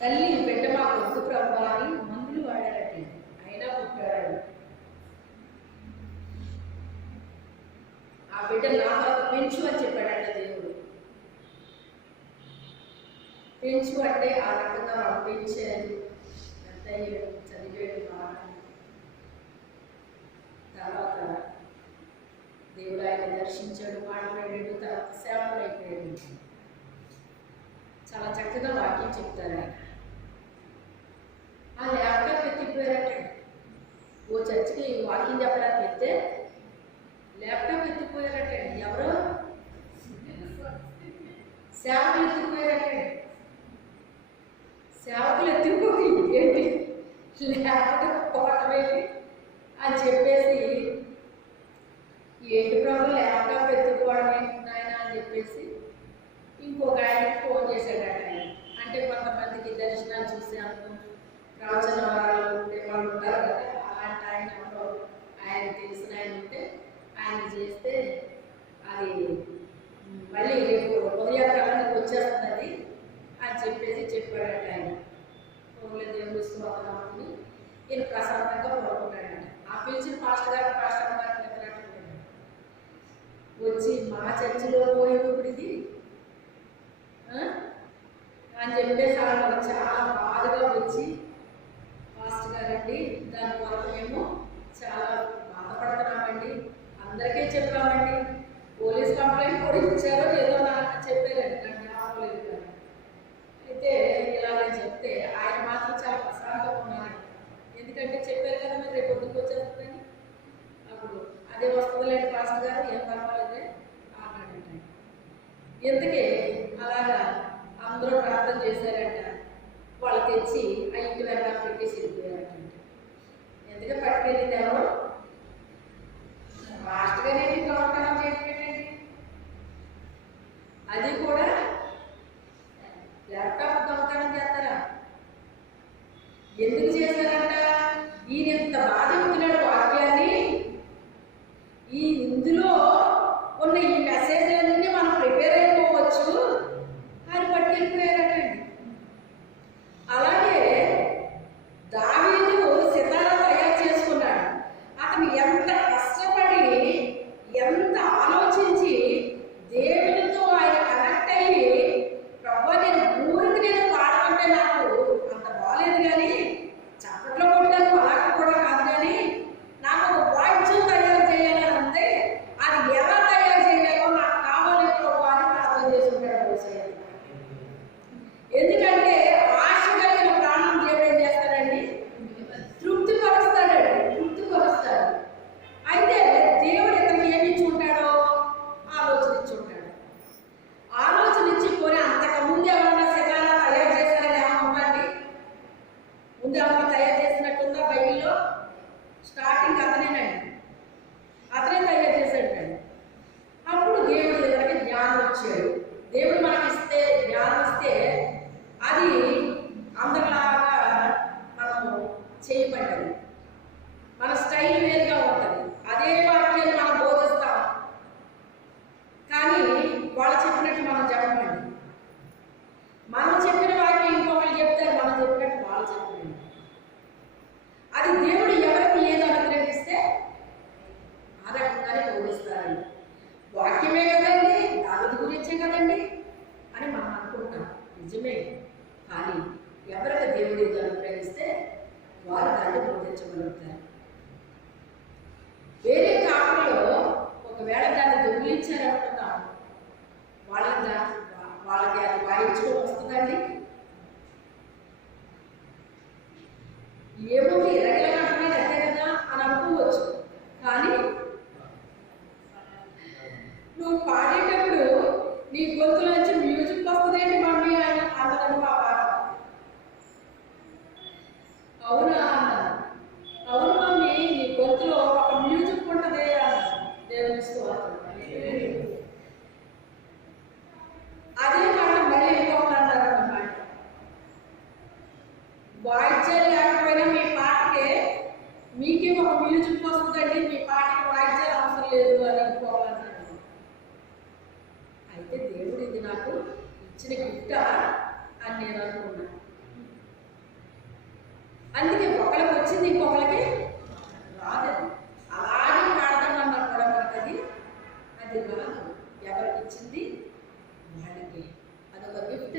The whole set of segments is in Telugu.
తల్లి బిడ్డ మాకు వద్దు ప్రభు అని మందులు వాడారట. అయినా పుట్టాడు. ఆ బిడ్డ నాకు పెంచు అని చెప్పాడట దేవుడు. పెంచు అంటే ఆ రకంగా వాళ్ళు పెంచారు. ఎంత చదివాడు బాగా. తర్వాత దేవుడు ఆయన దర్శించాడు, మాట్లాడాడు, తర్వాత సేవలు అయిపోయాడు. చాలా చక్కగా వాక్యం చెప్తారు ఆయన. ఆ ల్యాప్టాప్ ఎత్తిపోయారట. ఓ చర్చికి వాకింగ్ చెప్పడానికి వెళ్తే ల్యాప్టాప్ ఎత్తిపోయారట. ఎవరో సేవకులు ఎత్తిపోయారట. సేవకులు ఎత్తిపోయి ఏంటి ల్యాప్టాప్ పోవటమేంటి అని చెప్పేసి, ఏంటి ప్రభు ల్యాప్టాప్ ఎత్తుకోవడం ఏంటి నాయన అని చెప్పేసి ఇంకొక ఆయనకి ఫోన్ చేశాడట. అంటే కొంతమందికి దర్శనాలు చూసాను, ప్రవచన వారాలు ఉంటే వాళ్ళు ఉంటారు కదా, అలాంటి ఆయన ఆయన తెలిసిన ఆయన ఉంటే ఆయన చేస్తే అది మళ్ళీ రేపు ఉదయాకాలానికి వచ్చేస్తుంది అని చెప్పేసి చెప్పాడట. ఆయన ఫోన్లో దేవుడు స్తోత్రాన్ని ఈయన ప్రశాంతంగా పడుకుంటాడట. ఆ పిలిచిన పాస్టర్ గారు వచ్చి మా చర్చిలో పోయింది ఇప్పుడు ఇది అని చెప్పేసి వాళ్ళు చాలా బాధగా వచ్చి, పాస్టర్ గారండి దాని కొరకు మేము చాలా బాధపడుతున్నామండి, అందరికీ చెప్పామండి, పోలీస్ కంప్లైంట్ కూడా ఇచ్చారో ఏదో నాకు చెప్పారండి, నాకు ఆపలేదు కదా. అయితే ఇలాగని చెప్తే ఆయన మాత్రం చాలా ప్రశాంతంగా ఉన్నారండి. ఎందుకంటే చెప్పారు కదా మీరు రేపు పొద్దుకు వచ్చేస్తుందని. అప్పుడు అదే వస్తుందిలేండి పాస్టర్ గారు, ఏం పర్వాలేదే అన్నాడంట. ఎందుకే అలాగా అందరూ ప్రార్థన చేశారంట. వాళ్ళు తెచ్చి ఆ ఇంటి వెనక పెట్టేసి వెళ్ళిపోయారట. ఎందుకంటే పట్టుకెళ్ళింది ఎవరు? పాస్టర్ గారు ఏంటి దొంగతనం చేసి పెట్టండి, అది కూడా ల్యాప్టాప్ దొంగతనం చేస్తారా? ఎందుకు చేశారంట? ఈయన ఎంత బాధ చెప్తున్నాడు వాక్యాన్ని, ఈ ఇందులో ఉన్న ఈ మెసేజ్లన్నీ మనం ప్రిపేర్ అయిపోవచ్చు అని పట్టుకెళ్ళిపోయారటండి. అలాగే దావీదు సితారా తయారు చేసుకున్నాడు. అతను ఎంత కష్టపడి ఎంత ఆలోచించి దేవునితో ఆయన కనెక్ట్ అయ్యి, ప్రభు నేను ఊరికి నేను పాడుతుంటే నాకు అంత బాగాలేదు కానీ చప్పట్లో కొట్టాను అలా కూడా కాదు, కానీ నాకు ఒక వాయిద్యం తయారు చేయాలని అంతే, అది ఎలా తయారు చేయాలో నాకు కావాలి ప్రభు అని ప్రార్థన చేసుకుంటాడు. ఎందుకంటే ఆశ కలిగిన ప్రాణం దేవుడు ఏం చేస్తాడండి? తృప్తిపరుస్తాడండి, తృప్తిపరుస్తాడు. అయితే దేవుడు ఇతనికి ఏమి ఇచ్చుంటాడో ఆలోచన ఇచ్చుంటాడు. ఆలోచన ఇచ్చిపోయి అంతకుముందు ఎవరన్నా సితారా తయారు చేశారని ఏమన్నా ఉందండి? ముందు ఎవరన్నా తయారు చేసినట్టుందా బైబిల్లో? స్టార్టింగ్ అతనేనండి, అతనే తయారు చేశాడు. అప్పుడు దేవుడు ఇతనికి జ్ఞానం వచ్చాడు. దేవుడు మనకి ఇస్తే జ్ఞానం ఇస్తే అది అందరిలాగా మనము చేయబడ్డది, మన స్టైల్ వేరుగా ఉంటుంది. అదే వాక్యాన్ని మనం బోధిస్తాం, కానీ వాళ్ళు చెప్పినట్టు మనం చెప్పమండి. మనం చెప్పిన వాక్యం ఇంకొకరు చెప్తారు, మనం చెప్పినట్టు వాళ్ళు చెప్పండి. అది దేవుడు ఎవరికి ఏది అనుగ్రహిస్తే ఆ రకంగానే బోధిస్తారండి. వాక్యమే కదండి, దావీదు గురించే కదండి అని మనం అనుకుంటాం, నిజమే. కానీ ఎవరికి దేవుడు ఏది అనుగ్రహిస్తే వారు దాన్ని బోధించగలుగుతారు. వేరే కాపులో ఒకవేళ దాన్ని దొంగిలించారనుకున్నాం, వాళ్ళకి అది వాయించుకొని వస్తుందండి. ఏముంది రెగ్యులర్ అంటున్నాడు అంతే కదా అని అనుకోవచ్చు, కానీ నువ్వు పాడేటప్పుడు నీ గొంతులోంచి మ్యూజిక్ వస్తుందేంటి మమ్మీ అని అన్నదండి మా పాట. అవునా అన్నాను. అవును మమ్మీ, నీ గొంతులో ఒక మ్యూజిక్ ఉంటుంది అన్నాను. దేవుని స్తోత్రం. అదే మాట మళ్ళీ ఇంకొకటి అన్నారన్నమాట. వాయిద్యాలు లేకపోయినా మీ పాటకే మీకే ఒక మ్యూజిక్ వస్తుందండి, మీ పాటకి వాయిద్యాలు అవసరం లేదు అని ఇంకోవాలన్నాడు. అయితే దేవుడు ఇది నాకు ఇచ్చిన గిఫ్టా అని నేను అనుకున్నాను. అందుకే ఒకరికి వచ్చింది ఇంకొకరికి రాదని. అలాగే పాడదామన్నా కూడా మనకు అది రాదు. ఎవరికి ఇచ్చింది వాళ్ళకి. అదొక గిఫ్ట్.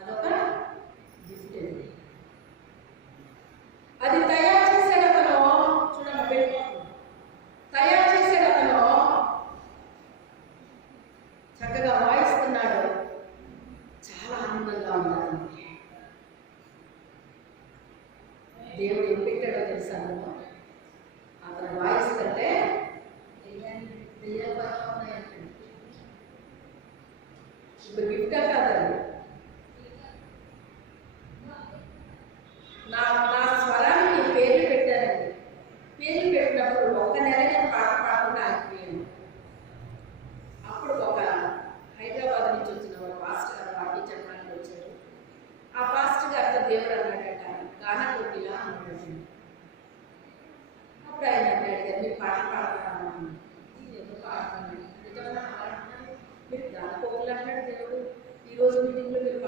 అదొక గిఫ్ట్. అది తయారు చేసాడు అతను. చూడండి, తయారు చేసాడు అతను. చక్కగా వాయిస్తున్నాడు. చాలా ఆనందంగా ఉన్నాడు. దేవుడు ఏం పెట్టాడో తెలుసా? అతను వాయిస్తుంటే దెయ్యాలు బాగా ఉన్నాయంటే ఇప్పుడు గిఫ్టా కాదండి. నా స్వరానికి పేర్లు పెట్టానండి. పేర్లు పెట్టినప్పుడు ఒక్క నెల నేను పాట పాడకుండా ఆగిపోయాను. అప్పుడు ఒక హైదరాబాద్ నుంచి వచ్చిన ఒక పాస్టర్ గారు పార్టీ చెప్పడానికి వచ్చారు. ఆ పాస్టర్ గారితో దేవుడు అన్నాడట, గానా కోకిలా అన్నాడు. అప్పుడు ఆయన అడిగారు, మీరు పాటలు పాడతారా? ఎందుకు పాడతాను? నిజంగా మీరు గానా కోకిలా అన్నాడు దేవుడు. ఈరోజు మీటింగ్లో మీరు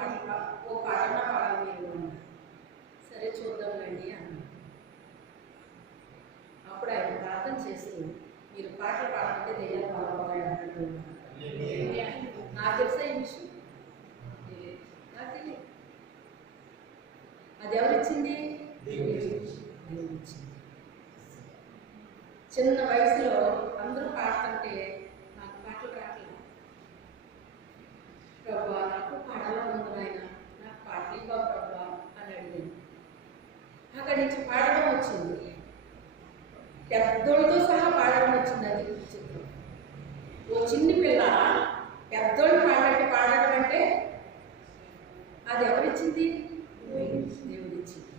ఓ పాటన్నా పాడాలి మీరు అన్నారు. సరే చూద్దాంలేండి అన్నాడు. అప్పుడు ఆయన ప్రార్థన చేస్తూ, మీరు పాటలు పాడుతుంటే దెయ్యాలు బాగుంటాయి అన్నాడు. నాకు తెలుసా ఈ విషయం? నాకు తెలియదు. అది ఎవరిచ్చింది? దేవుడు ఇచ్చింది. చిన్న వయసులో అందరూ పాడుతుంటే నాకు పాటలు రావట్లేదు. ప్రభా, నాకు పాడాలని ఉంది ఆయన, నాకు పాటలు ఇవ్వ ప్రభా అని అడిగింది. అక్కడి నుంచి పాడడం వచ్చింది. పెద్దోళ్ళతో సహా పాడడం వచ్చింది. అది చిత్రం. ఓ చిన్ని పిల్ల పెద్దోళ్ళు పాడడం అంటే అది ఎవరిచ్చింది? దేవుడు ఇచ్చింది.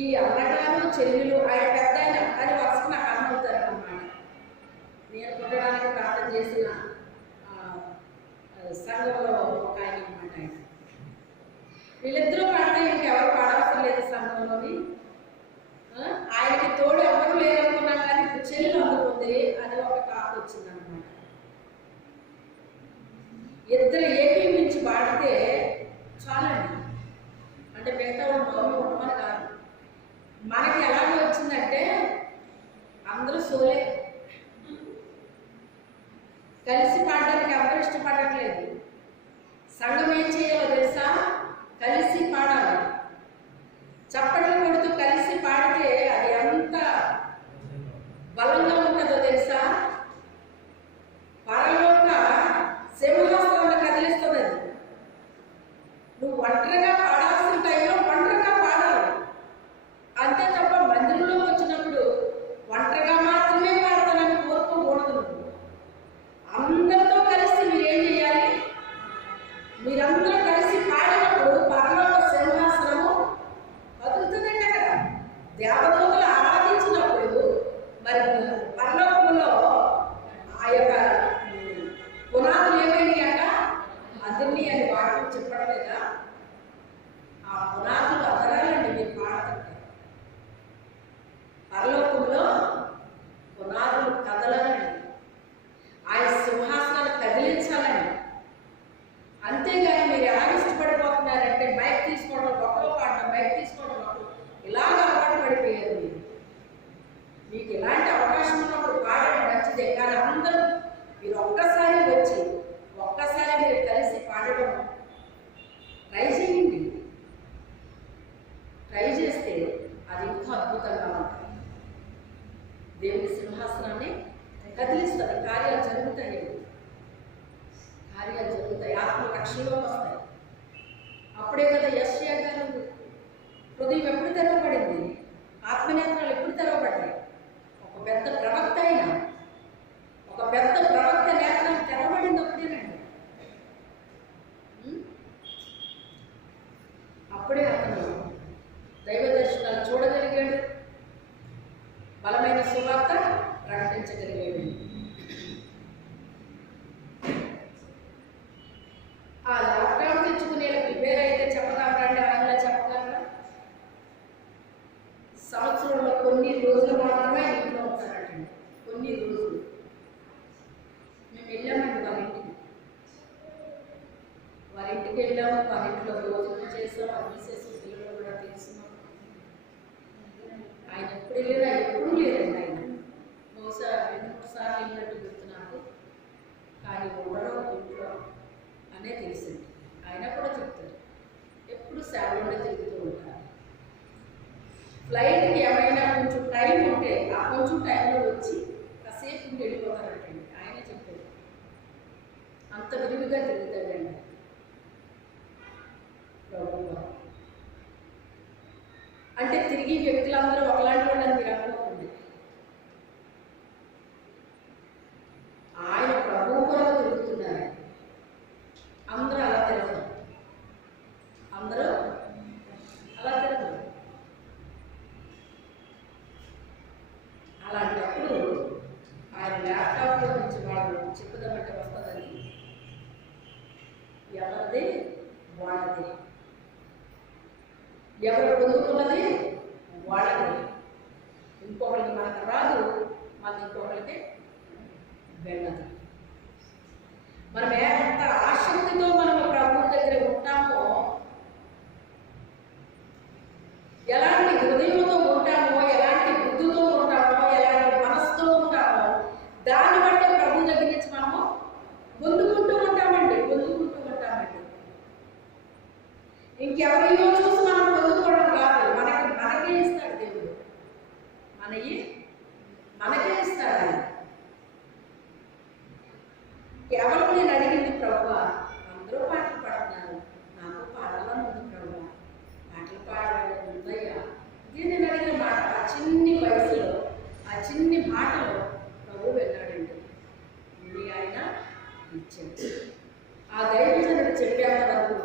ఈ అన్నగారు చెల్లెలు ఆయన పెద్ద ఆయన కానీ వరుసకు నాకు అన్న అవుతారు అన్నమాట. నేను పుట్టడానికి ప్రార్థన చేసిన సంఘంలో ఒక ఆయన అన్నమాట. ఆయన వీళ్ళిద్దరూ పాడితే ఇంకెవరు పాడవసరం లేదు సంఘంలోని. ఆయనకి తోడు ఎవరు లేరనుకున్నా కానీ ఇప్పుడు చెల్లెలు అందుకుంది అని ఒక టాక్ వచ్చిందనమాట. ఇద్దరు ఏకీమించి పాడితే చాలండి. అంటే మిగతా వాళ్ళు ఉండమని కాదు. మనకి ఎలాగో వచ్చిందంటే అందరూ సోలే. కలిసి పాడడానికి అందరూ ఇష్టపడట్లేదు. సంఘం ఏం చేయాలో తెలుసా? కలిసి పాడాలి. చప్పట్లు కొడుతూ కలిసి పాడితే అది ఎంత బలంగా ఉంటుందో తెలుసా? పరలోక సింహాసనాన్ని కదిలిస్తుంది అది. నువ్వు ఒంటరిగా పాడాల్సిన టైంలో ఒంటరిగా పాడాలి. అంతే తప్ప మందిరంలోకి వచ్చినప్పుడు ఒంటరిగా మాత్రమే పాడతానని కోరుకోకూడదు. నువ్వు అందరితో కలిసి మీరేం చేయాలి? మీరందరూ కలిసి పాడినప్పుడు పరలోక సింహాసనము కదులుతుందండి. అక్కడ దేవదూతలు ఆరాధించినప్పుడు మరి పరలోకంలో ఆ యొక్క పునాదులు ఏమైనా అంట అందరినీ అని వాడు చెప్పడం లేదా? ఆ పునాదులు అదరాలండి. మీరు పాడుతుంటే పరలోకంలో పునాదులు కదలాలండి. ఆయన సింహాసనాలు కదిలించాలండి. అంతేగాని మీరు ఎలా ఇష్టపడిపోతున్నారంటే మైక్ తీసుకోవడం, ఒకరు పాడడం, మైక్ తీసుకోవడం, ఒకరు ఇలాగ అలవాటు పడిపోయారు. మీకు ఇలాంటి అవకాశం ఉన్నప్పుడు పాడడం మంచిదే. కానీ అందరూ మీరు ఒక్కసారి వచ్చి ఒక్కసారి మీరు కలిసి పాడడం ట్రై చేయండి. ట్రై చేస్తే అది ఇంకా అద్భుతంగా ఉంటుంది. దేవుని సింహాసనాన్ని కదిలిస్తుంది. కార్యాలు జరుగుతాయి. కార్యాలు జరుగుతాయి. ఆత్మ రక్షణలోకి వస్తాయి. అప్పుడే కదా యెషయా గారు హృదయం ఎప్పుడు తెరవబడింది? ఆత్మనేత్రాలు ఎప్పుడు తెరవబడ్డాయి? ఒక పెద్ద ప్రవక్త అయినా ఒక పెద్ద ప్రవక్త నేత్రాలు తెరవబడింది అప్పుడేనండి. అప్పుడే అతను దైవ దర్శనాలు చూడగలిగాడు. బలమైన సువార్త ప్రకటించగలిగాడు. ఆ ల్యాప్టాప్ తెచ్చుకునే ప్రిపేర్ అయితే చెప్పగలరండి? ఆయనలా చెప్పగలరా? సంవత్సరంలో కొన్ని రోజులు మాత్రమే ఇంట్లో ఉంటారండి. కొన్ని రోజులు. మేము వెళ్ళామండి వారింటికి వెళ్ళాము. వారింట్లో భోజనం చేసాం, అన్ని చేసాం. పిల్లలు కూడా తెలుసు ఆయన ఎప్పుడు వెళ్ళినా ఎప్పుడూ లేదండి ఆయన. బహుశా 2-3 సార్లు వెళ్ళినట్టు గుర్తు నాకు, కానీ ఉండడం ఇంట్లో అనే తెలిసింది. ఆయన కూడా చెప్తారు ఎప్పుడు సేవలోనే తిరుగుతూ ఉంటారు. ఫ్లైట్కి ఏమైనా కొంచెం టైం ఉంటే ఆ కొంచెం టైంలో వచ్చి కాసేపు ఉండి వెళ్ళిపోతారంటండి. ఆయనే చెప్పారు. అంత విరివిగా తిరుగుతాడండి ప్రభుత్వం. అంటే తిరిగి వ్యక్తులందరూ ఒకలాంటి వాళ్ళని మీరు అనుకోకండి. ఆయన ప్రభువు కొరకు తిరుగుతున్నారు. అందరూ అలా తిరగరు, అందరూ అలా తిరగరు. అలాంటప్పుడు ఆయన ల్యాప్టాప్లో నుంచి వాళ్ళు చెప్పుదామంటే వస్తుందని ఎవరిది వాళ్ళది, ఎవరు పొందుకున్నది వాళ్ళది. ఇంకొకరికి మనకు రాదు, మళ్ళీ ఇంకొకరికి వెళ్ళదు. మనం ఎంత ఆసక్తితో మనం ప్రభువు దగ్గర ఉంటామో, ఎలాంటి హృదయంతో ఉంటామో, ఎలాంటి బుద్ధితో ఉంటామో, ఎలాంటి మనసుతో ఉంటామో, దాన్ని బట్టి ప్రభు దగ్గర నుంచి మనము పొందుకుంటూ ఉంటామండి. ఇంకెవరియో చూసి మనం పొందుకోవడం కాదు, మనకే ఇస్తాడు దేవుడు. మనకే ఇస్తాడు ఆయన. కేవలం నేను అడిగింది ప్రభువా, అందరూ పాటలు పాడుతున్నారు, నాకు పాడాలని ఉంది ప్రభువా, పాటలు పాడాలని ఉందయ్యా. ఇది నేను అడిగిన మాట. ఆ చిన్ని వయసులో, ఆ చిన్ని మాటలో ప్రభు వెళ్ళాడండి. ఇది ఆయన ఇచ్చాడు. ఆ దైవజనుడు చెప్పేంత వరకు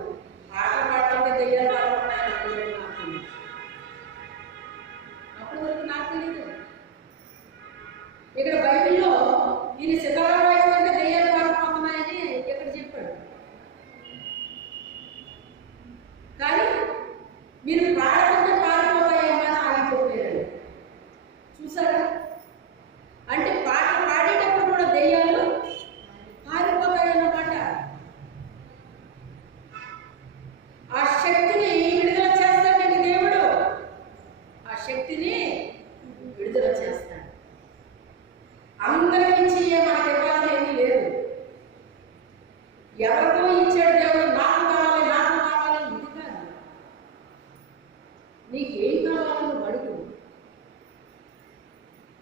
పాటలు పాడటంటే దెయ్యాలు పాడుతున్నాయని అప్పటి వరకు నాకు తెలియదు. ఇక్కడ బైబిల్లో ఈయన సితారా వాయిస్తుంటే దెయ్యాలు పాడుతున్నాయని ఇక్కడ చెప్పాడు. కానీ మీరు పాడుతుంటే పారిపోతాయేమో అని చెప్పారు. చూసారా? అంటే పాటలు పాడేటప్పుడు కూడా దెయ్యాలు పారిపోతాయన్నమాట. ఆ శక్తిని విడుదల చేస్తాడండి దేవుడు. ఆ శక్తిని విడుదల చేస్తాడు. అందరికి ఇచ్చి మనకి ఇవ్వాలి ఏమీ లేదు. ఎవరికో ఇచ్చాడు దేవుడు, నాకు కావాలి ఇది కాదు. నీకేం కావాలో నువ్వు అడుగు.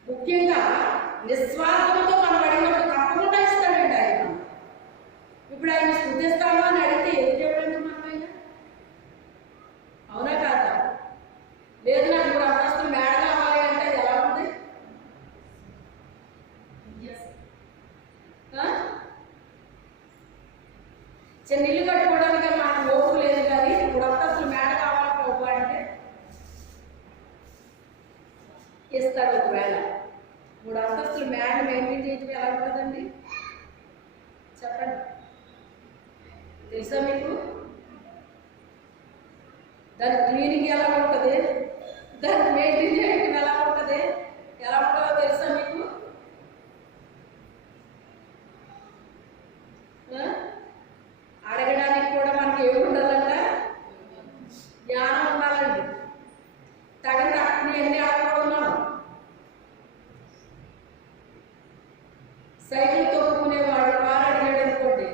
ముఖ్యంగా నిస్వార్థంతో మనం అడిగినప్పుడు తప్పకుండా ఇస్తాడండి ఆయన. ఇప్పుడు ఆయన స్తుతిస్తామా అని అడిగితే ఏం చెప్పండి మనమైనా? అవునా కాదా? లేదు నాకు 3 అంతస్తులు మేడ కావాలి అంటే అది ఎలా ఉంది? చిన్న ఇల్లు కట్టుకోవడానికి మనకు ఓపు లేదు, కానీ 3 అంతస్తులు మేడ కావాలి ప్రభు అంటే ఇస్తాడు. ఒకవేళ 3 అంతస్తులు మేడ మెయింటైన్ చేయడం ఎలా ఉంటుందండి చెప్పండి? తెలుసా మీకు? దాని క్లీనింగ్ ఎలా ఉంటుంది, దాన్ని మెయింటైన్ చేయడం ఎలా ఉంటుంది, ఎలా ఉంటుందో తెలుసా మీకు? అడగడానికి కూడా మనకి ఏమి ఉండాలంట? జ్ఞానం ఉండాలండి. తగిన అన్ని అడగకూడదు మనం. సైకిల్ తొక్కుకునేవాడు కారు అడిగాడు అనుకోండి,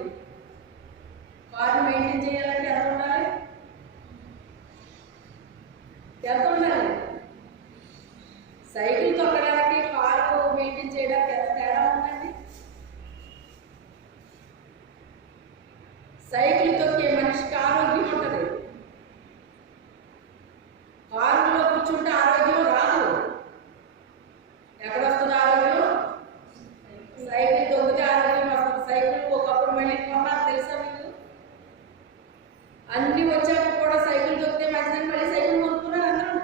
కారుని మెయింటైన్ చేయాలంటే ఎంత ఉండాలి? సైకిల్ తొక్కడానికి కారు మెయింటైన్ చేయడానికి ఎంత తేడా ఉందండి? సైకిల్ తొక్కే మనిషికి ఆరోగ్యం ఉంటుంది, కారులో కూర్చుంటే ఆరోగ్యం రాదు. ఎక్కడొస్తుంది ఆరోగ్యం? సైకిల్ తొక్కితే ఆరోగ్యం వస్తుంది. సైకిల్ ఒకప్పుడు మళ్ళీ కొన్నారు తెలుసా మీకు? అన్ని వచ్చాక కూడా సైకిల్ తొక్కితే మంచిదని మళ్ళీ సైకిల్ కొనుక్కున్నారు అందరూ.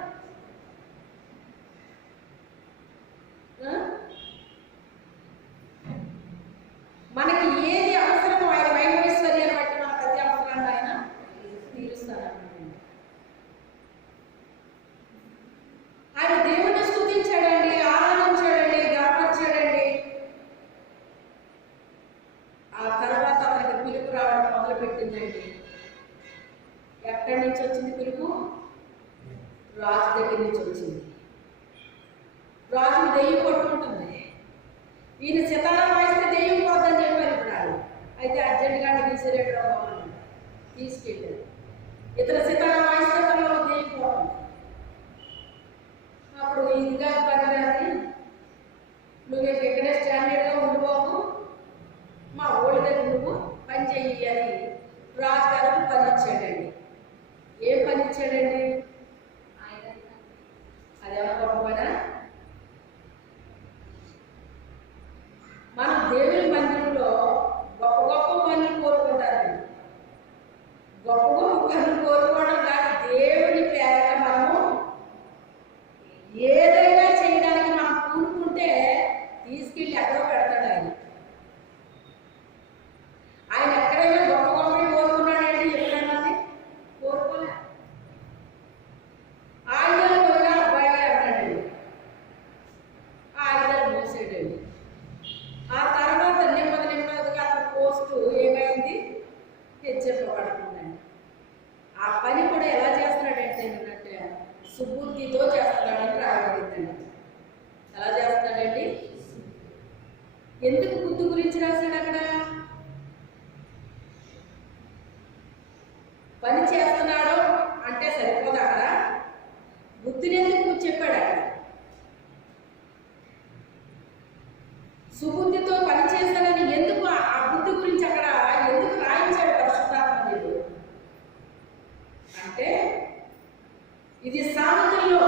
మనకి ఏది అవసరమో ఆయన వైభవేశ్వర్యాన్ని బట్టి మన ప్రతి అవసరాన్ని ఆయన తీరుస్తారన్నమాట. ఆయన దేవుని స్తుతించాడండి, ఆరాధించాడండి, గర్వించాడండి. ఆ తర్వాత అతనికి పిలుపు రావడం మొదలుపెట్టిందండి. ఎక్కడి నుంచి వచ్చింది పిలుపు? రాజు దగ్గర నుంచి వచ్చింది. రాజు దెయ్యం కొట్టుకుంటుంది. ఈయన సితారా వాయిస్తే దెయ్యం పోద్దని చెప్పారు ఇప్పుడు. అయితే అర్జెంటుగా తీసేరేటో బాగుంది, తీసుకెళ్ళారు. ఇతర సితారా వాయిస్తే తనలో దెయ్యం పోతుంది. అప్పుడు ఇదిగా పనిరాని, నువ్వు ఎక్కడే స్టాండర్డ్గా ఉండిపోకు, మా ఓడి దగ్గర నువ్వు పని చెయ్యి అని రాజుగారికి పని ఇచ్చాడండి. ఏం పని ఇచ్చాడండి? అదేమో గొప్పనా? మనం దేవుని మందిరంలో గొప్ప గొప్ప పనులు కోరుకుంటారండి. గొప్ప గొప్ప పనులు కోరుకోవడం కాదు, దేవుని పేరట మనము ఏదైనా చేయడానికి మనం కూరుకుంటే తీసుకెళ్ళి ఎక్కడో పెడతాడు ఆయన. ఆయన ఎక్కడైనా గొప్ప గొప్ప కోరుకున్నాడండి? ఎక్కడన్నా కోరుకోలే. ఆయుధాలు పోయినా అబ్బాయి అన్నాడండి, ఆయుధాలు మూసాడండి. ఆ తర్వాత నెమ్మదిగా అతని పోస్టు ఏమైంది? హెచ్చరింపబడుతుందండి. ఆ పని కూడా ఎలా చేస్తున్నాడంటే ఏంటంటే సుబుద్ధితో చేస్తున్నాడని రాయబడిందండి. ఎలా చేస్తున్నాడండి? ఎందుకు బుద్ధి గురించి రాశాడు అక్కడ? పని చేస్తున్నాడు అంటే సరిపోదు, అక్కడ బుద్ధిని ఎందుకు చెప్పాడు? అక్కడ సుబుద్ధితో పని చేస్తానని ఎందుకు ఆ బుద్ధి గురించి అక్కడ ఎందుకు రాయించాడు పరిశుద్ధాత్మ దేవుడు అంటే, ఇది సామెతల్లో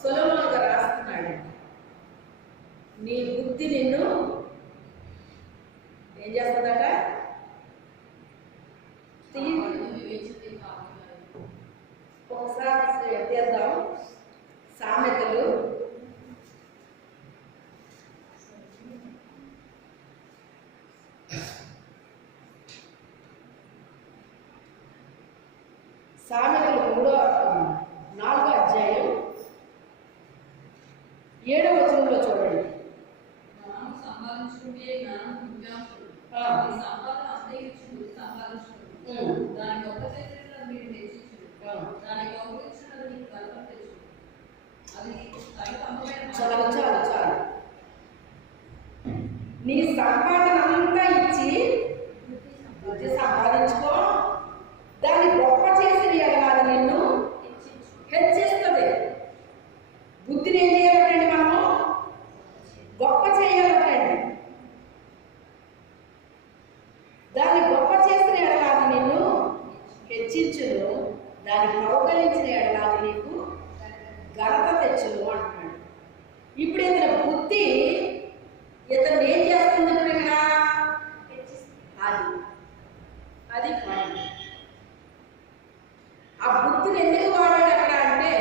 సొలొమోనుగా రాస్తున్నాడు. నీ బుద్ధి నిన్ను ఏం చేస్తుందట? ఒకసారి ఎత్తేద్దాం. సామెతలు 4వ అధ్యాయం 7వ వచనంలో చూడండి. చాలు. నీ సంపాదన అంతా ఇచ్చి బుద్ధి సంపాదించుకో, దాన్ని గొప్ప చేసి అది నిన్ను హెచ్చిస్తుంది. బుద్ధిని ఏం చేయాలండి? మనము గొప్ప చేయాలండి. దాన్ని గొప్ప చేసిన ఎడలాది నిన్ను హెచ్చించును, దాన్ని కౌగలించిన ఎడలాది నీకు ఘనత తెచ్చును అంటున్నాడు. ఇప్పుడు ఇతని బుద్ధి ఇతను ఏం చేస్తుంది? ఇప్పుడు ఇక్కడ అది పాయింట్. ఆ బుద్ధిని ఎందుకు వాడాడు అక్కడ అంటే,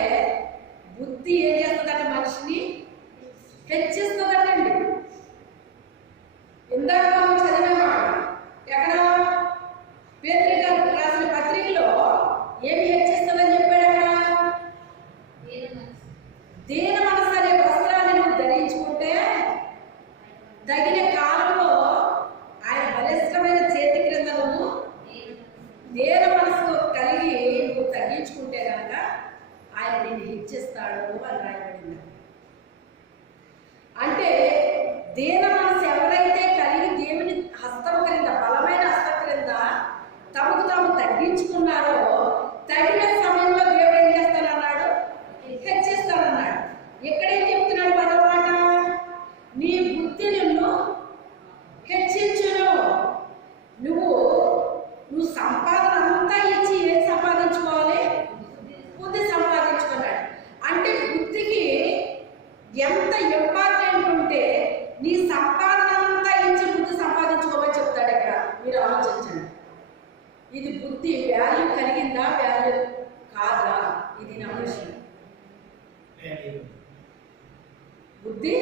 బుద్ధి ఏం చేస్తుందట? మనిషిని హెచ్చిస్తుందటండి. ఇందాక మనం చదివామాట ఎక్కడ? పేతురు గారు రాసిన పత్రికలో ఏమి హెచ్చిస్తుందని చెప్పాడు అక్కడ? దీన మనసు అనే వస్త్రాన్ని నువ్వు ధరించుకుంటే తగిన కాలంలో ఆయన బలిష్టమైన చేతి క్రింద నువ్వు దీన మనసు కలిగి నువ్వు తగ్గించుకుంటే కనుక ఆయన నిన్ను హెచ్చిస్తాడు అని రాయబడింది. అంటే దీన మనసు ఎవరైతే కలిగి దేవుని హస్తం క్రింద, బలమైన హస్తం క్రింద తమకు తాము తగ్గించుకున్నారో తగిన సమయంలో దేవుడు ఏం చేస్తానన్నాడు? హెచ్చిస్తానన్నాడు. ఎక్కడేం చెప్తున్నాడు మరో మాట? నీ బుద్ధి నిన్ను హెచ్చించును. నువ్వు సంపాదన అంతా ఇచ్చి ఏం సంపాదించుకోవాలి? బుద్ధి సంపాదించుకున్నాడు. అంటే బుద్ధికి ఎంత ఇంపార్టెంట్ ఉంటే నీ సంపాదన అంతా ఇచ్చి బుద్ధి సంపాదించుకోమని చెప్తాడు ఇక్కడ. మీరు ఆలోచించండి. ఇది బుద్ధి వాల్యూ కలిగిందా, వాల్యూ కాదా? ఇది నా ప్రశ్న. బుద్ధి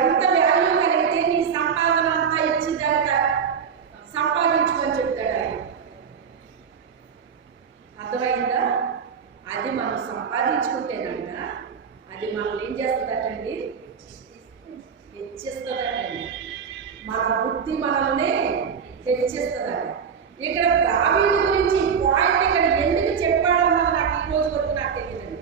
ఎంత వాల్యూ కలిగితే నీ సంపాదన అంతా ఇచ్చి దాన్ని సంపాదించుకొని చెప్తాడు ఆయన. అర్థమైందా? అది మనం సంపాదించుకుంటేనంట అది మనల్ని ఏం చేస్తుందటండి? హెచ్చిస్తుందటండి. మన బుద్ధి మనల్ని హెచ్చిస్తుందట. ఇక్కడ దావీదు గురించి పాయింట్ ఇక్కడ ఎందుకు చెప్పాడన్నది నాకు ఈ రోజు వరకు నాకు తెలియదండి.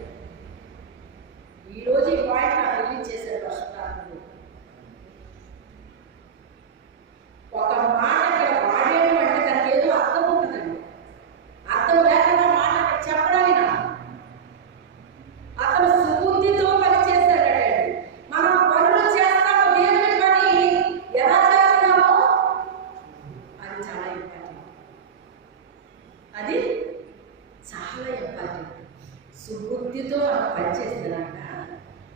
సుబుద్ధితో మనం పనిచేస్తారంట,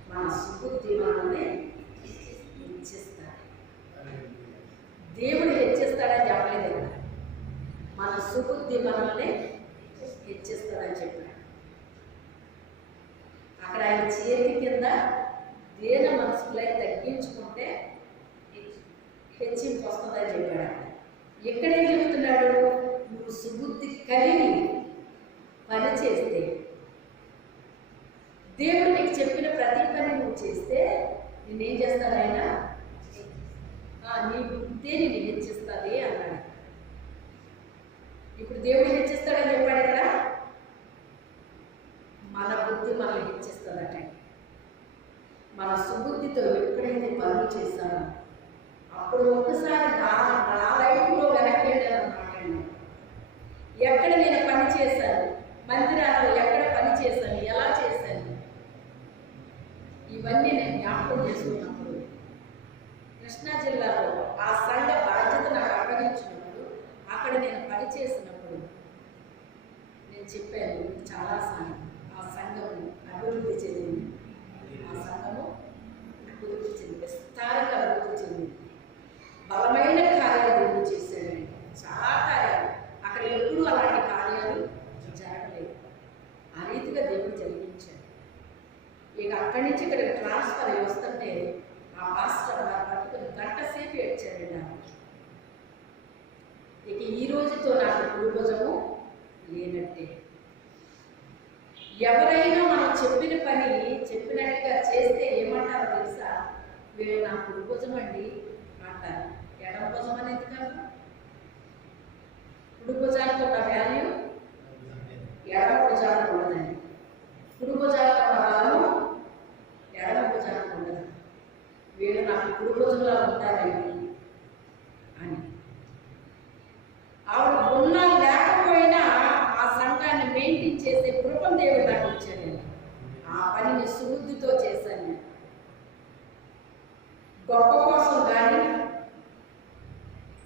మన సుబుద్ధి మనల్ని హెచ్చిస్తాడు. దేవుడు హెచ్చిస్తాడని చెప్పలేదు కదా, మన సుబుద్ధి మనల్ని హెచ్చిస్తాడని చెప్పాడు. అక్కడ ఆయన చేతి కింద దేన మనసులై తగ్గించుకుంటే హెచ్చింపు వస్తుందని చెప్పాడు. ఎక్కడేం చెప్తున్నాడు? నువ్వు సుబుద్ధి కలిగి పని చేస్తే, దేవుడు నీకు చెప్పిన ప్రతి పని నువ్వు చేస్తే నేనేం చేస్తాను? ఆయన నీ బుద్ధే నేను హెచ్చిస్తుంది అన్నాడు. ఇప్పుడు దేవుడు హెచ్చిస్తాడని చెప్పాడు కదా, మన బుద్ధి మనల్ని హెచ్చిస్తుందట. మన సుబుద్ధితో ఎప్పుడైతే పనులు చేశానో అప్పుడు ఒక్కసారి నా లైఫ్లో వెనక్కి వెళ్ళానమాట. ఎక్కడ నేను పని చేశాను, మందిరాల్లో ఎక్కడ పని చేశాను, ఎలా చేశాను, ఇవన్నీ నేను జ్ఞాపకం చేసుకున్నప్పుడు కృష్ణా జిల్లాలో ఆ సంఘ బాధ్యత నాకు అప్పగించినప్పుడు, అక్కడ నేను పని చేసినప్పుడు నేను చెప్పాను చాలాసార్లు, ఆ సంఘము అభివృద్ధి చెందింది, ఆ సంఘము అభివృద్ధి చెంది విస్తారంగా అభివృద్ధి చెందింది, బలమైన కార్యాలు దేవుడు చేశాడండి. చాలా కార్యాలు అక్కడ ఎప్పుడూ అలాంటి కార్యాలు జరగలేదు. ఆ రీతిగా దేవుడు జరిగించాడు. ఇక అక్కడి నుంచి ఇక్కడ ట్రాన్స్ఫర్ అయ్యి వస్తుంటే ఆ పాస్టర్ వారు పట్టుకుని గంట సేపు ఏడ్చాడండి నాకు. ఇక ఈ రోజుతో నాకు కుడిభుజము లేనట్టే. ఎవరైనా మనం చెప్పిన పని చెప్పినట్టుగా చేస్తే ఏమంటారో తెలుసా? వీళ్ళు నా కుడిభుజం అండి అంటారు. ఎడమ భుజం అని ఎందుకంట? కుడి భుజానికి ఉన్న వాల్యూ ఎడమ భుజానికి ఉండదండి. కుడి భుజానికి ఉన్న బలము ఎడమ భుజానికి ఉండదు. వీళ్ళు నాకు కుడి భుజంలో ఉంటారండి అని. ఆవిడ ఉన్నా లేకపోయినా ఆ సంఘాన్ని మెయింటైన్ చేసే కృపను దేవుడు నాకు ఇచ్చాడు. ఆ పనిని సుబుద్ధితో చేశాను నేను. గొప్ప కోసం కానీ,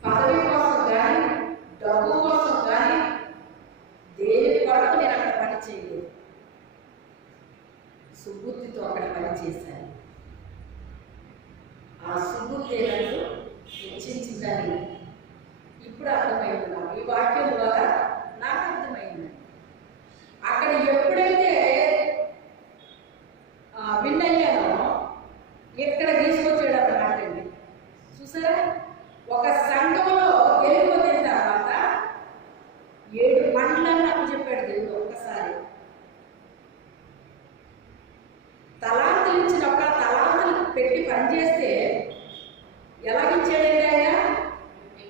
పదవి కోసం కానీ, డబ్బు కోసం కానీ, దేని కొరకు నేను అక్కడ పని చేయలేదు. సుబుద్ధితో అక్కడ పని చేశాను. ఆ సుబుద్ధి నన్ను హెచ్చించిందని ఇప్పుడు అర్థమైంది నాకు. ఈ వాక్యం ద్వారా నాకు అర్థమైంది. అక్కడ ఎప్పుడైతే విన్నయ్యానో ఎక్కడ తీసుకొచ్చాడు అన్నమాట అండి. చూసారా, ఒక సంఘంలో వెళ్ళిపోయిన తర్వాత 7 మండలాన్ని నాకు చెప్పాడు దేవుడు. ఒక్కసారి తలాంతులు ఇచ్చిన ఒక తలాంతులు పెట్టి పనిచేస్తే ఎలాగిచ్చాడండి ఆయన?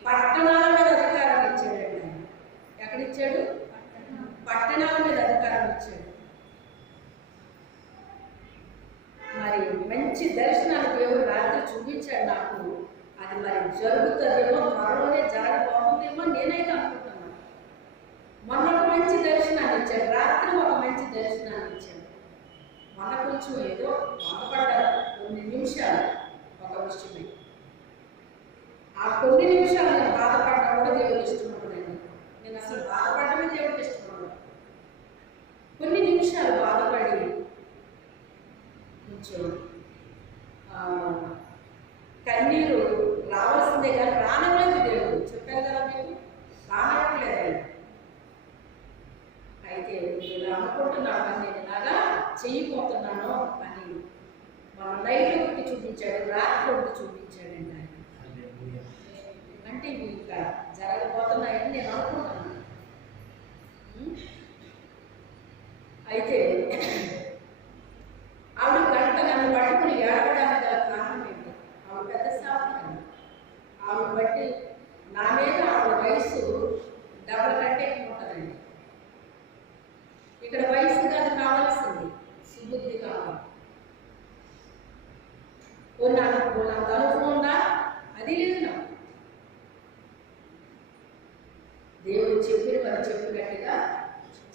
పట్టణాల మీద అధికారం ఇచ్చాడండి ఆయన. ఎక్కడిచ్చాడు? పట్టణాల మీద అధికారం ఇచ్చాడు. మరి మంచి దర్శనాలు దేవుడు రాత్రి చూపించాడు నాకు. అది మరి జరుగుతుందేమో, త్వరలోనే జరగబోతుందేమో నేనైతే అనుకుంటున్నాను. మొన్న ఒక మంచి దర్శనాన్ని ఇచ్చాడు, రాత్రి ఒక మంచి దర్శనాన్ని ఇచ్చాడు. మొన్న కొంచెం ఏదో బాధపడ్డారు కొన్ని నిమిషాలు ఒక విషయమే. ఆ కొన్ని నిమిషాలు నేను బాధపడ్డా కూడా దేవుడు ఇష్టపడదండి. నేను అసలు బాధపడమే దేవుడికి ఇష్టపడదు. కొన్ని నిమిషాలు బాధపడి కొంచెం కన్నీరు రావాల్సిందే కానీ రానట్లేదు దేవుడు. చెప్పాను కదా మీకు, రానట్లేదు ఆయన. అయితే నేను అనుకుంటున్నాను, నేను ఇలాగా చెయ్యిపోతున్నాను అని మన నైట్ ఒకటి చూపించాడు, రాత్రి ఒకటి చూపించాడండి ఆయన. అంటే ఇవి ఇంకా జరగబోతున్నాయని నేను అనుకుంటున్నాను. అయితే ఆవిడ గంట నన్ను పట్టుకుని ఏడవడానికి గల కారణం ఏంటి? ఆవిడ పెద్ద సాగుతాను. ఆవిడ బట్టి నా మీద ఆవిడ వయసు 70 కంటే ఎక్కువ ఉంటుందండి. ఇక్కడ వయసు కాదు కావాల్సింది, సుబుద్ధి కావాలి. నాకు అనుభవం ఉందా? అది లేదు నాకు. దేవుడు చెప్పిన పని చెప్పినట్టుగా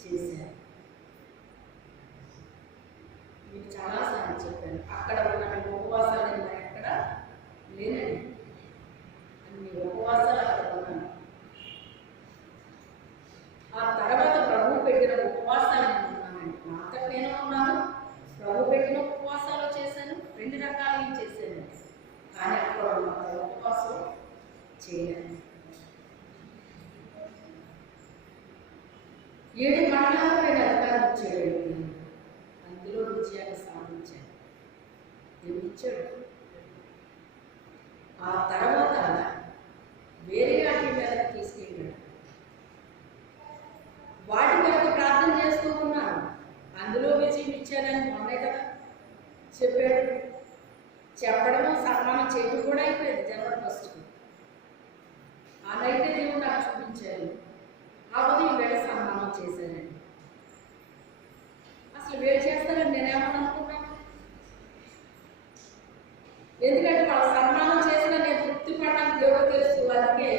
చేశాను. మీకు చాలాసార్లు చెప్పాను, అక్కడ ఉన్న ఉపవాసాలు నేను ఎక్కడ లేనండి. అన్ని ఉపవాసాలు అక్కడ ఉన్నాను. ఆ తర్వాత ప్రభు పెట్టిన ఉపవాసాలు ఉన్నానండి. అంతకు చేయలేదు. 7 మండలాలపై అధికారం ఇచ్చాడు. అందులో విజయాన్ని సాధించాడు. దేవుడు ఇచ్చాడు. ఆ తర్వాత వేరే వాటి మీదకి తీసుకెళ్ళాడు. వాటి కొరకు ప్రార్థన చేస్తూ ఉన్నాను. అందులో విజయం ఇచ్చానని మొన్నే కదా చెప్పాడు. చెప్పడము సన్మానం చేయడం కూడా అయిపోయింది. జనవరి 1 ఆ నైతే దేవుడు నాకు చూపించారు. ఆ ఉదయం వేళ సన్మానం చేశానండి. అసలు వేరు చేస్తానని నేనేమని అనుకున్నాను. ఎందుకంటే వాళ్ళ సన్మానం చేసిన నేను తృప్తి పడ్డానికి దేవుడు తెలుసు. అందుకే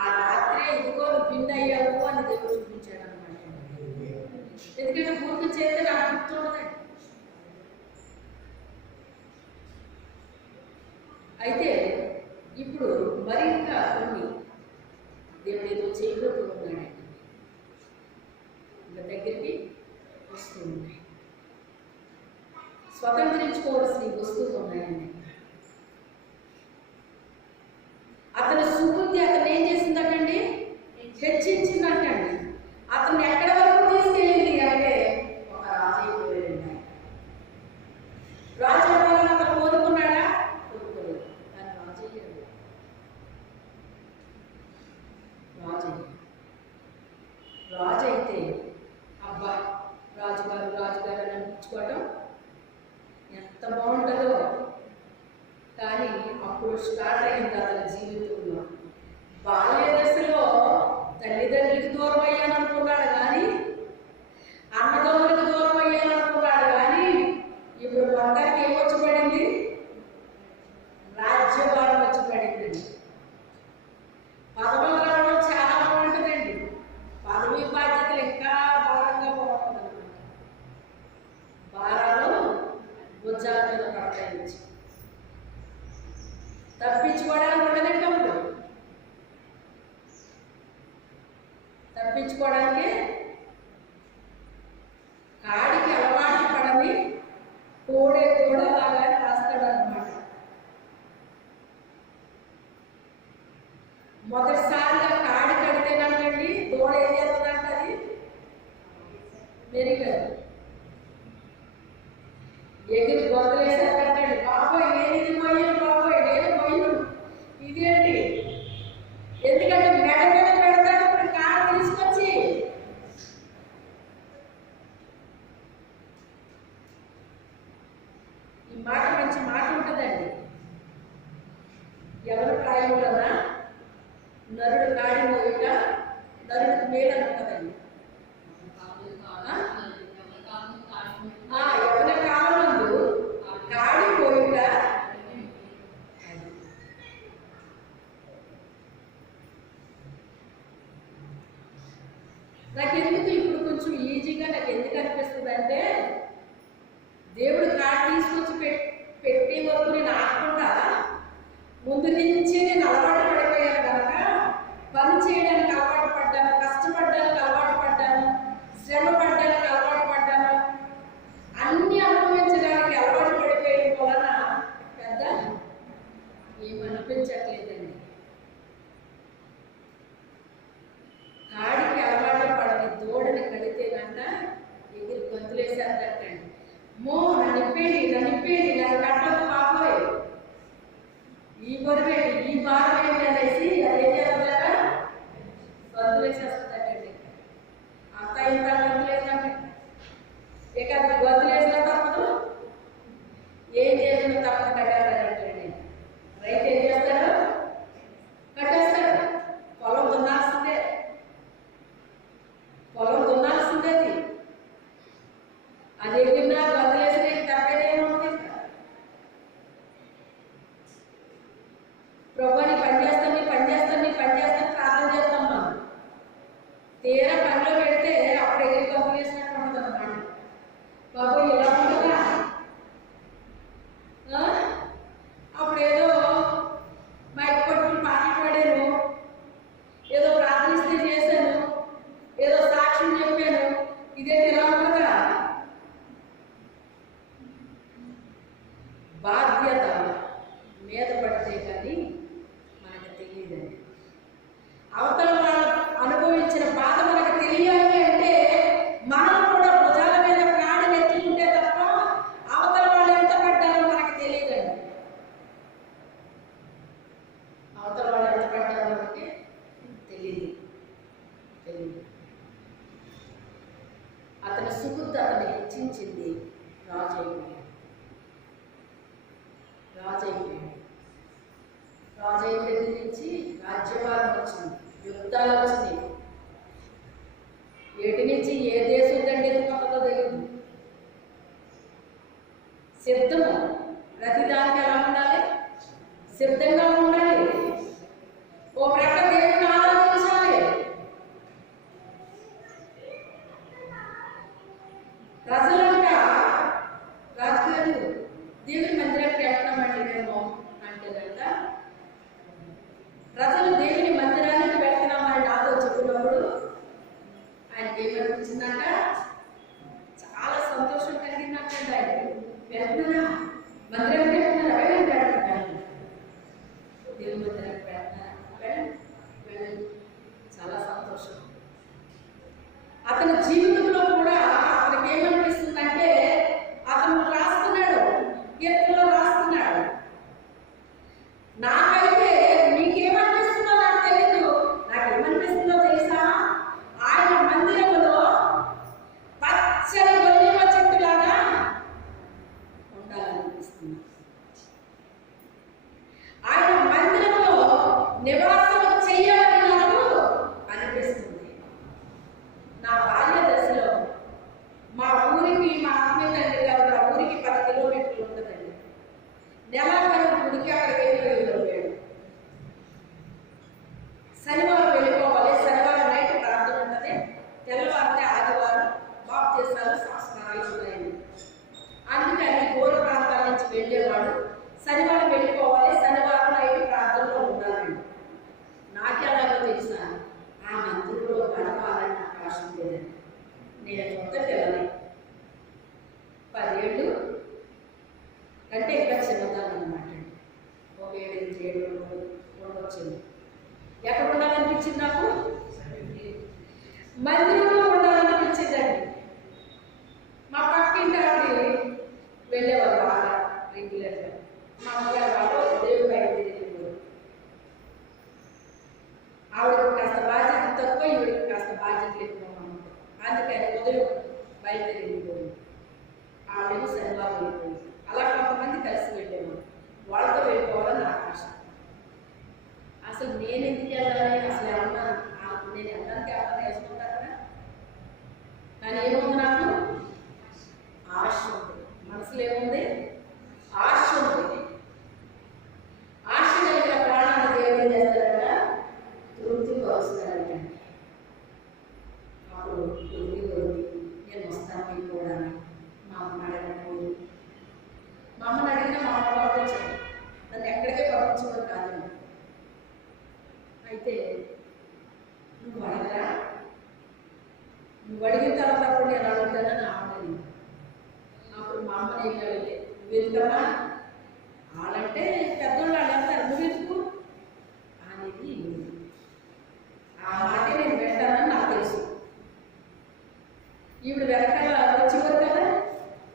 ఆ రాత్రే ఇదిగో భిన్న అయ్యావు అని దేవుడు చూపించాడు అనమాట. ఎందుకంటే పూర్తి చేస్తే నాకు తృప్తి ఉండదండి. అయితే ఇప్పుడు మరి ఇంకా కొన్ని దేవుడు ఏదో చేయబోతూ ఉన్నాడండి. ఇంకా దగ్గరికి వస్తూ ఉన్నాయి. స్వతంత్రించుకోవాల్సిన వస్తువులు ఉన్నాయండి. అతని సుబుద్ధి అతను ఏం చేసిందటండి, హెచ్చించిందటండి. అతను ఎక్కడ వరకు తీసుకెళ్ళింది అంటే ఒక రాజైపోయాడు. రాజు అవ్వాలని అతను కోరుకున్నాడా? కోరుకోలేదు. కానీ రాజయ్యాడు. రాజు అయితే అబ్బా రాజుగారు రాజుగారు అని అనిపించుకోవటం ఎంత బాగుంటుందో. కానీ అప్పుడు స్టార్ట్ అయింది అతని జీవితంలో. బాల్య దశలో తల్లిదండ్రులకు దూరం అయ్యాను అనుకున్నాడు, కానీ అన్నదమ్ములకు దూరం అయ్యాను అనుకున్నాడు. కానీ ఇప్పుడు మొత్తానికి ఏమొచ్చి పడింది? రాజ్యభారం వచ్చి పడిందండి. పదవులు రావడం చాలా బాగుంటుందండి. పదవి బాధ్యతలు ఇంకా భారంగా బాగుంటుంది. భారాలు భుజాల మీద పడతాయి. తప్పించుకోవడానికి ఉండదండి. అప్పుడు తప్పించుకోవడానికి కాడికి అలవాటు పడని కోడే తోడలాగా రాస్తాడు అనమాట. మొదటిసారిగా కాడి కడితేనంటండి తోడ ఏం చేస్తుందంట, అది మెరిగదు. ఎగిరి గొంతులేసేటండి. బాబోయ్ నేను పోయాను, బాబోయ్ నేను పోయాను. ఇదేంటి? ఎందుకంటే మెడ మీద పెడతాడు. ఇప్పుడు కాడ తీసుకొచ్చి ఈ మాట మంచి మాట ఉంటుందండి. ఎవరి ప్రాయంలోనా నరుడు కాడి పోయిట నరుడికి మేలు ఉంటుందండి. ఎవరి కాలం ముందు కాడి పోయిట నాకు ఎందుకు ఇప్పుడు కొంచెం ఈజీగా నాకు ఎందుకు అనిపిస్తుంది అంటే, దేవుడు కాడి తీసుకొచ్చి పెట్టే వరకు నేను ఆడకుండా ముందు నుంచే నేను అలవాటు పడిపోయాను కనుక పని చేయడానికి అలవాటు పడ్డాను, కష్టపడడానికి అలవాటు పడ్డాను, శ్రమ పడ్డానికి అలవాటు పడ్డాను, అన్ని అనుభవించడానికి అలవాటు పడిపోయడం వలన పెద్ద ఏమనిపించట్లేదండి. కాడికి అలవాటు పడని దూడని కడితేనంట ఎగిరి గొంతులేసేద్దంటండి. నన్ను నిప్పేయండి నన్ను కట్టదు బాబోయ్, ఈ బరువేంటి ఈ భారం ఏంటి అనేసి అదేం చేస్తుందట, గొంతులేసేస్తుందటండి. అంత ఇంత గొంతులేదంటే ఇక అది గొంతులేసిన తప్పదు, ఏం చేసిన తప్పదు, కట్టేస్తాడంటండి. రైతు ఏం చేస్తాడు? కట్టేస్తాడు. పొలం దున్నాల్సిందే, పొలం దున్నాల్సిందే. అది ఎగిరినా గొంతులేసిన తప్పేదేముంది? ప్రభుని పని చేస్తాను ప్రార్థన చేస్తాం మనం. తీరా పనిలో పెడితే అప్పుడు ఎగిరి గొంతులేసినట్టు ఉంటుంది అన్నమాట. బాబు ఇలా ఉంటుందా? అప్పుడు ఏదో మైక్ పట్టుకుని పాటలు పాడాను, ఏదో ప్రార్థిస్తే చేశాను, ఏదో సాక్ష్యం చెప్పాను, ఇదేంటి ఇలా ఉంటుందా? బాధ్యత మీద పడితే కానీ మనకు తెలియదండి. సుబుద్ధి అతను హెచ్చించింది, రాజు అయిపోయాడు. రాజు అయిన దగ్గర నుంచి రాజ్యపాలన వచ్చింది, యుద్ధాలు వచ్చినాయి. ఏటి నుంచి ఏ దేశం దండెత్తుకుంటుందో తెలియదు. సిద్ధము, ప్రతిదానికి ఎలా ఉండాలి? సిద్ధంగా ఉండాలి. ఓ ప్రక్క దేవుని ఆరాధించాలి. ప్రజలంట రాజుగారు దేవుని మందిరానికి వెళ్తామండి మేము అంటేనంట, ప్రజలు దేవుని మందిరానికి వెళ్తున్నామని నాతో చెప్పినప్పుడు ఆయనకి ఏమనిపించిందంట? చాలా సంతోషం కలిగిందంటండి. ఆయన వెళ్తున్నా మందిరానికి వెళ్తున్నారా? వెళ్ళండి, దేవుని మందిరానికి వెళ్తున్నారా? వెళ్ళండి. చాలా సంతోషం. అతని జీవితంలో కూడా అతనికి ఏమనిపిస్తుందంటే, అతను రాస్తున్నాడు, కీర్తనలో రాస్తున్నాడు. నాకైతే మీకేమనిపిస్తుందో నాకు తెలియదు. నాకేమనిపిస్తుందో తెలుసా? ఆయన మందిరంలో పచ్చని ఒలివ చెట్టులాగా ఉండాలనిపిస్తుంది. ఆయన మందిరంలో నివాసం చెయ్యాలని నాకు అనిపిస్తుంది. నా బాల్య దశలో మా ఊరికి, మా ఆత్మీయ తండ్రి గారు ఆ ఊరికి 10 కిలోమీటర్లు ఉంటుందండి. నెలాఖరు గుడికి అక్కడికి వెళ్ళిపోయాడు. శనివారం వెళ్ళిపోవాలి. శనివారం నైట్ ప్రార్థన ఉంటుంది, తెల్లవారితే ఆదివారం బాప్తిసాలు సంస్కారాలు ఉన్నాయండి. అందుకని దూర ప్రాంతాల నుంచి వెళ్ళేవాడు. శనివారం వెళ్ళిపోవాలి, శనివారం నైట్ ప్రార్థనలో ఉండాలండి. నాకెలాగో తెలుసా, ఆ మందిరంలో గడపాలని నాకు ఆశ లేదండి. నేను కొత్త పిల్లని, 10 ఏళ్ళు అంటే ఇంకా చిన్నదాన్ని అనమాట. ఒక 7 ఏళ్ళు ఉండొచ్చింది. ఎక్కడ ఉండాలనిపించింది నాకు? మందిరంలో ఉండాలనిపించిందండి. మా పక్కింటి ఆవిడ వెళ్ళేవారు బాగా రెగ్యులర్గా. మా అమ్మగారు వాళ్ళు దేవుడు బయలుదేరేవారు. ఆవిడకి కాస్త బాధ్యత తక్కువ, ఈవిడికి కాస్త బాధ్యత ఎక్కువ అన్నమాట. అందుకని ఉదయం బయలుదేరేవారు. ఆవిడేమో శనివారం వెళ్ళిపోయింది. అలా కొంతమంది కలిసి వెళ్ళేవారు. వాళ్ళతో వెళ్ళిపోవాలని నాకు ఆశ. అసలు నేను ఎందుకు వెళ్ళాలి? అసలు ఏమన్నా నేను వెళ్ళడానికి ఏమన్నా వేసుకుంటాను కదా. కానీ ఏముంది? నాకు ఆశ ఉంది. మనసులో ఏముంది? ఆశ ఉంది. ఆశ కలిగిన ప్రాణాన్ని దేవుడు చేస్తారట, తృప్తి పరుస్తారట. అప్పుడు నేను వస్తాను మీకు కూడా. మా అమ్మని అడగండి. మా అమ్మని అడిగినా మా అమ్మ పంపించాను. నన్ను ఎక్కడికే పంపించేవారు కాదండి. అయితే నువ్వు అడగరా, నువ్వు అడిగిన తర్వాత అప్పుడు నేను అడుగుతానని ఆవిడని. అప్పుడు మా అమ్మని ఏం అడిగితే, నువ్వు వెళ్తావా? వాళ్ళంటే పెద్దోళ్ళు వాళ్ళు వెళ్తారు, నువ్వు ఎందుకు అనేది. ఆ మాటే నేను వెళ్తానని నాకు తెలుసు. ఈవిడ వెనకాల వచ్చేవారు కదా,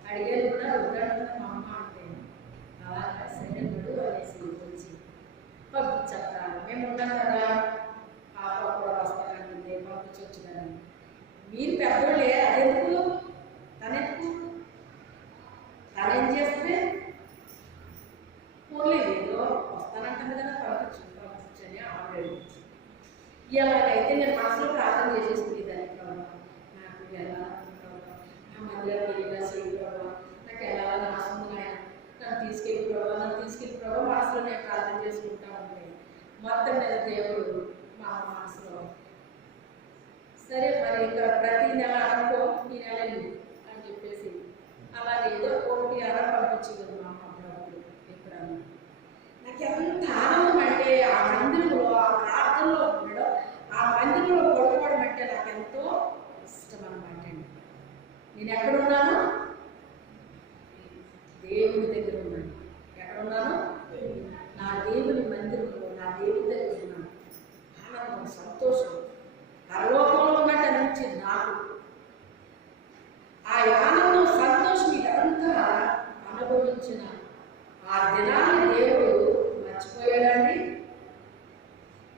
అడిగేది కూడా వద్దాడుతున్నా మా అమ్మ అంటే అలాగా సరైనడు అనేసి వచ్చి పంపించేస్తాను. మేము ఉన్నాం కదా, పాప కూడా వస్తానంటే పంపించవచ్చు కదా. మీరు పెద్దోళ్ళే, అదెందుకు? తనెందుకు? తనేం చేస్తే పోలే ఏదో వస్తానంటుంది కదా, పంపించని ఆవిడ. ఇలాగైతే నేను మనసులో ప్రార్థన చేసేసుకుని దానికి నాకు ఎలా ఆ మందిరానికి ఎలా చేయకూడదు, నాకు ఎలా ఆశ ఉంది నాయన, నన్ను తీసుకెళ్ళిపోవడం మనసులో నేను ప్రార్థన చేసుకుంటా ఉంటే మొత్తం మీద దేవుడు మా మనసులో సరే మరి ఇక్కడ ప్రతి నెల అనుకో ఈ నెల అని చెప్పేసి అలాగే ఏదో 1 అర పంపించింది మా అమ్మ అప్పుడప్పుడు. ఇక్కడ నాకు ఎంత ఆనందం అంటే ఆ మందిరంలో, ఆ ప్రార్థనలో ఉండడం, ఆ మందిరంలో పడుకోవడం అంటే నాకు ఎంతో ఇష్టం అన్నమాట అండి. నేను ఎక్కడున్నాను? దేవుని దగ్గర ఉన్నాను. ఎక్కడున్నాను? నా దేవుని మందిరంలో, నా దేవుని దగ్గర ఉన్నాను. ఆనందం, సంతోషం, పరలోకంలో ఉన్నట్టు అనిపించింది నాకు. ఆ ఆనందం, సంతోషం ఇదంతా అనుభవించిన ఆ దినాన్ని దేవుడు మర్చిపోయాడండి.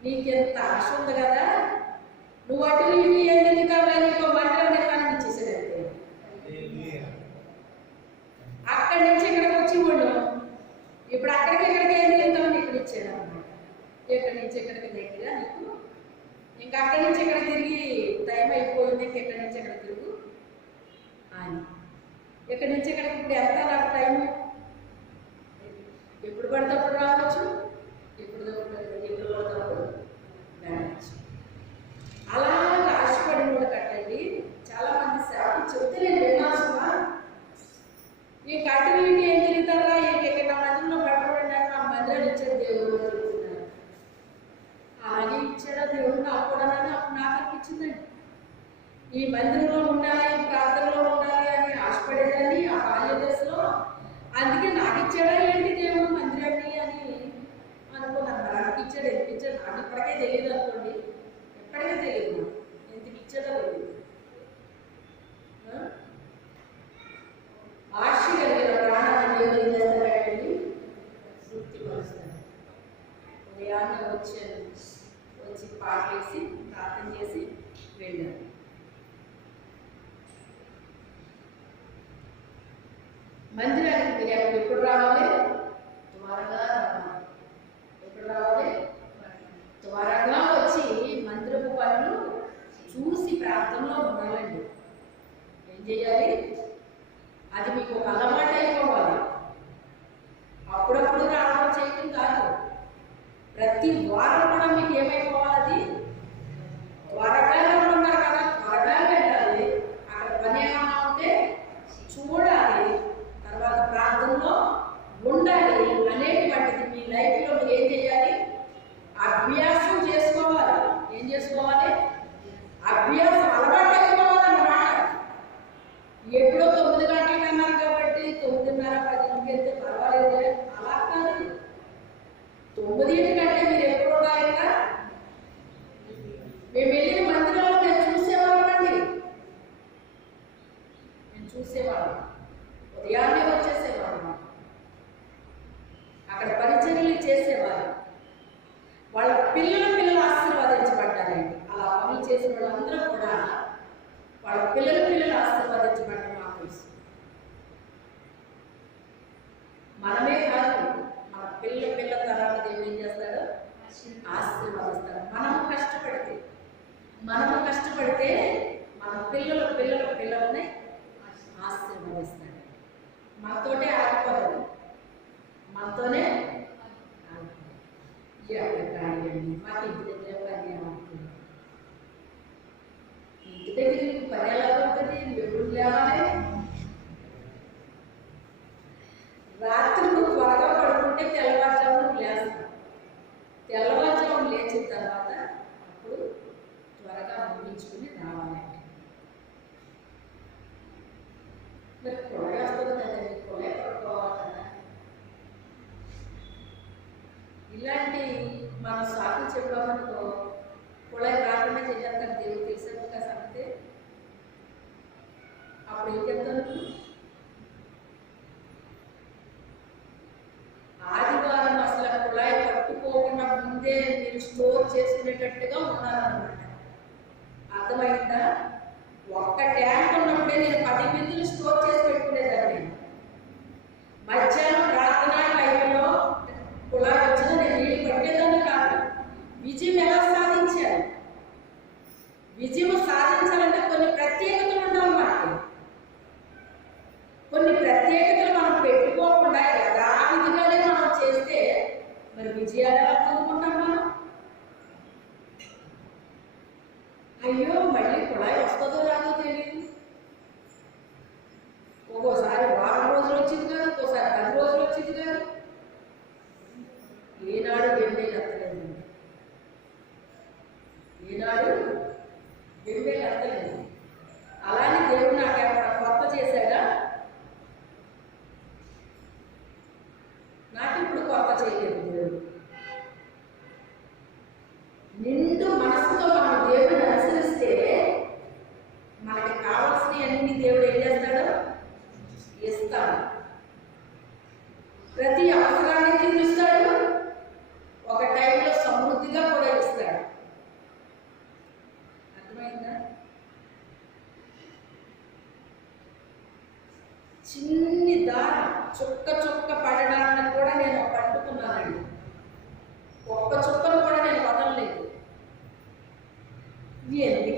నీకెంత ఆశ ఉంది కదా, నువ్వు అటు ఇటు ఎందుకు కావాలి, నీకు మంటలు నిర్మాణం ఇచ్చేసాడంటే నుంచి ఇక్కడ తిరిగి టైం అయిపోయింది, ఎక్కడి నుంచి ఇక్కడ తిరుగు అని. ఎక్కడి నుంచి ఇక్కడికి ఇప్పుడు ఎంత నాకు టైము? ఎప్పుడు పడితే అప్పుడు రావచ్చు, ఎప్పుడు పడితే అప్పుడు వెళ్ళవచ్చు. అలాగే ఆశపడిన వాళ్ళు కట్టండి. చాలా మంది సేవలు చెప్తే నేను విన్నాసుమా, ఈ కట్టినీటి ఏం తిరుగుతారా, ఎక్కడ మందిలో పడబడినాక ఆ మందిరాలు ఇచ్చాడు దేవుడు జరుగుతున్నారు. అలాగే ఇచ్చాడా దేవుడు నాకు కూడా, నాకు అనిపించిందండి. ఈ మందిరంలో ఉండాలి, ప్రార్థనలో ఉండాలి అని ఆశపడేదాన్ని ఆ బాల్య దశలో. అందుకే నాకు ఇచ్చాడా ఏంటి దేవుడు మందిరాన్ని అని అనుకున్నాను. నాకు ఇచ్చాడు, ఎందుకు ఇచ్చాడు నాకు ఇప్పటికే తెలియదు అనుకోండి, ఎప్పటికే తెలియదు ఎందుకు ఇచ్చాడో తెలియదు. ఆశ కలిగిన ప్రాణాన్ని దేవుడు ఏం చేస్తాడండి? తృప్తిపరుస్తాడు. ఉదయాన్నే వచ్చి పాటలేసి ప్రార్థన చేసి వెళ్ళారు. మందిరానికి మీరు ఎప్పుడు రావాలి? త్వరగా రావాలి. ఎప్పుడు రావాలి? త్వరగా వచ్చి మందిరపు పనులు చూసి ప్రార్థనలో ఉండాలండి. ఏం చేయాలి? అది మీకు ఒక అలవాటు అయిపోవాలి. అప్పుడప్పుడు రావడం చేయటం కాదు, ప్రతి వారం కూడా మీకు ఏమైపోవాలి? అది త్వరగా ఉన్నారు కదా, త్వరగా వెళ్ళాలి. అక్కడ పని ఏమైనా ఉంటే చూడాలి, తర్వాత ప్రార్థనలో ఉండాలి అనేటువంటిది మీ లైఫ్లో మీరు ఏం చేయాలి? అభ్యాసం చేసుకోవాలి. ఏం చేసుకోవాలి? అభ్యాసం అలవాటు అయిపోవాలన్నమాట. ఎప్పుడో 9 గంటలకు అన్నారు కాబట్టి 9:30, 10 వెళ్తే పర్వాలేదు, అలా కాదు. 9 కంటే మీరు ఎప్పుడు రాయక మేము వెళ్ళిన మందిరంలో మేము చూసేవాళ్ళండి. మేము చూసేవాళ్ళం, ఉదయాన్నే వచ్చేసేవాళ్ళం, అక్కడ పరిచర్యలు చేసేవారు. వాళ్ళ పిల్లలు ఆశీర్వదించబడ్డారండి. అలా పనులు చేసిన వాళ్ళందరూ కూడా వాళ్ళ పిల్లలు ఆశీర్వదించబడ్డం మాకు తెలుసు. మనమే కాదు, మన పిల్ల తర్వాత దేవుడు ఏం చేస్తాడు? ఆశీర్వదిస్తాడు. మనము కష్టపడితే మన పిల్లలని ఆశీర్వదిస్తాడు. మనతోనే ఆగిపోతుంది, మనతోనే కానివ్వండి. మాకు ఇంటి దగ్గర పని ఏమవుతుంది? ఇంటి దగ్గర నీకు పని ఎలా ఉంటుంది? నువ్వు ఎప్పుడు లేవాలి? రాత్రి నువ్వు త్వరగా పడుకుంటే తెల్లవారుజామున లేస్తావు. తెల్లవారుజామున లేచిన తర్వాత అప్పుడు త్వరగా ముగించుకుని రావాలండి. మరి కొలయ వస్తుంది కదండి, కొలయ పడుకోవాలి కదా. ఇలాంటి మనం సాకులు చెప్పామనుకో, కొలయ రాకుండా చేసేస్తాను దేవుడు తెలిసాను కదా సంగతే. అప్పుడు ఏం చెప్తాను? ఆదివారం అసలు కుళాయి పట్టుకోకుండా ముందే మీరు స్టోర్ చేసుకునేటట్టుగా ఉన్నారన్నమాట. అర్థమైందా? ఒక్క ట్యాంక్ ఉన్నప్పుడే నేను 10 బిందులు స్టోర్ చేసి పెట్టుకునేదాన్ని. మధ్యాహ్నం ప్రార్థనా టైంలో కుళాయి వచ్చినా నేను నీళ్ళు పట్టేదాన్ని కాదు. విజయం ఎలా సాధించాను? విజయం సాధించాలంటే కొన్ని ప్రత్యేకతలు ఉండాలన్నమాట. కొన్ని ప్రత్యేకతలు మనం పెట్టుకోకుండా యథావిధిగానే మనం చేస్తే మరి విజయాలు ఎలా పొందుకుంటాం మనం? అయ్యో మళ్ళీ కుళాయి వస్తుందో రాదో తెలియదు. ఒక్కోసారి వారం రోజులు వచ్చింది కాదు, ఒక్కోసారి 10 రోజులు వచ్చింది కాదు. ఏనాడు బెంబేలు ఎత్తలేదండి, ఏనాడు బెంబేలు ఎత్తలేదు. అలానే దేవుడు నాకు ఎక్కడ కొత్త చేశాడా? నాకు ఇప్పుడు కొత్త చేయలేదు దేవుడు. నిండు మనసుతో మనం దేవుడిని అనుసరిస్తే మనకి కావాల్సినవన్నీ దేవుడు ఏం చేస్తాడు? ఇస్తాడు. ప్రతి అవసరాన్ని తీరుస్తాడు, ఒక టైంలో సమృద్ధిగా కూడా ఇస్తాడు. అర్థమైందా? చిన్ని దారం చుక్క పడడాన్ని కూడా నేను పట్టుకున్నానండి. ఒక్క చుక్కను కూడా నేను వదలలేదు.